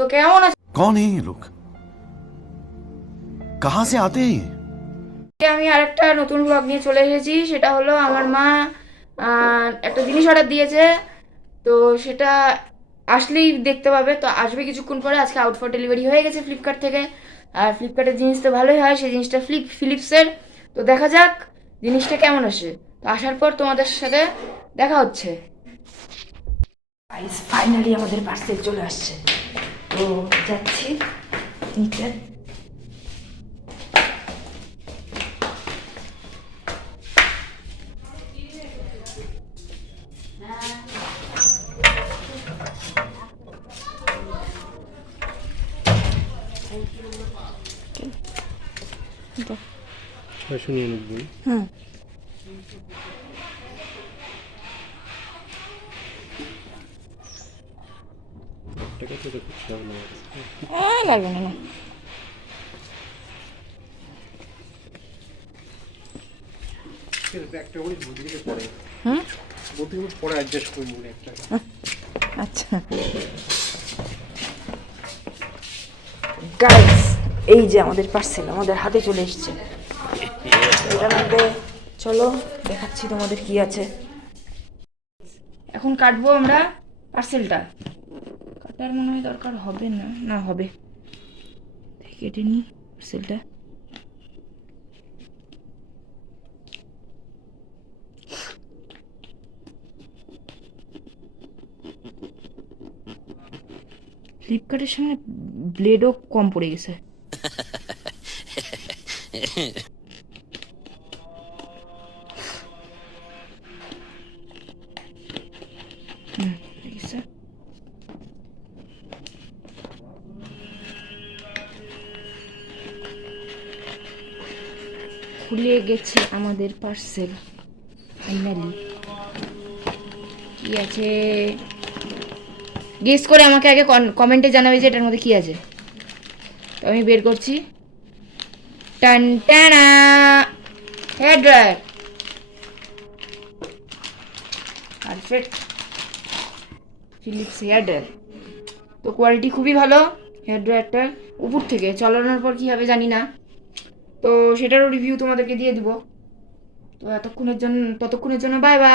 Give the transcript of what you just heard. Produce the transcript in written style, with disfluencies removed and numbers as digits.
তো কেমন আছো? कौन है ये लोग? कहाँ से आते हैं ये? আমি আরেকটা নতুন ব্লগ নিয়ে চলে এসেছি। সেটা হলো আমার মা একটা জিনিস অর্ডার দিয়েছে, তো সেটা আসলেই দেখতে পাবে। তো আসবে কিছুক্ষণ পরে। আজকে আউট ফর ডেলিভারি হয়ে গেছে ফ্লিপকার্ট থেকে। আর ফ্লিপকার্টের জিনিস তো ভালোই হয়, সেই জিনিসটা ফিলিপসের। তো দেখা যাক জিনিসটা কেমন আসে। তো আসার পর তোমাদের সাথে দেখা হচ্ছে। ফাইনালি আমাদের পার্সেল চলে আসছে, তো যাচ্ছি নিচে। হুম, লাগবে না না। আচ্ছা গাইস, এই যে আমাদের পার্সেল আমাদের হাতে চলে এসেছে। এটার মধ্যে চলো দেখাচ্ছি তোমাদের কি আছে। এখন কাটবো আমরা পার্সেলটা। কাটার মনে হয় দরকার হবে না, না হবে, কেটে নিই পার্সেলটা। ফ্লিপকার্টের সামনে ব্লেডও কম পড়ে গেছে। খুলে গেছে আমাদের পার্সেল ফাইনালি। কি আছে গেস করে আমাকে আগে কমেন্টে জানাবে যে এটার মধ্যে কি আছে। তো আমি বের করছি। টান টানা, hair dryer. Perfect, Philips hair dryer. তো কোয়ালিটি খুবই ভালো হেয়ার ড্রায়ারটার। উপর থেকে চালানোর পর কী হবে জানি না, তো সেটারও রিভিউ তোমাদেরকে দিয়ে দিব। তো ততক্ষণের জন্য বাই বাই।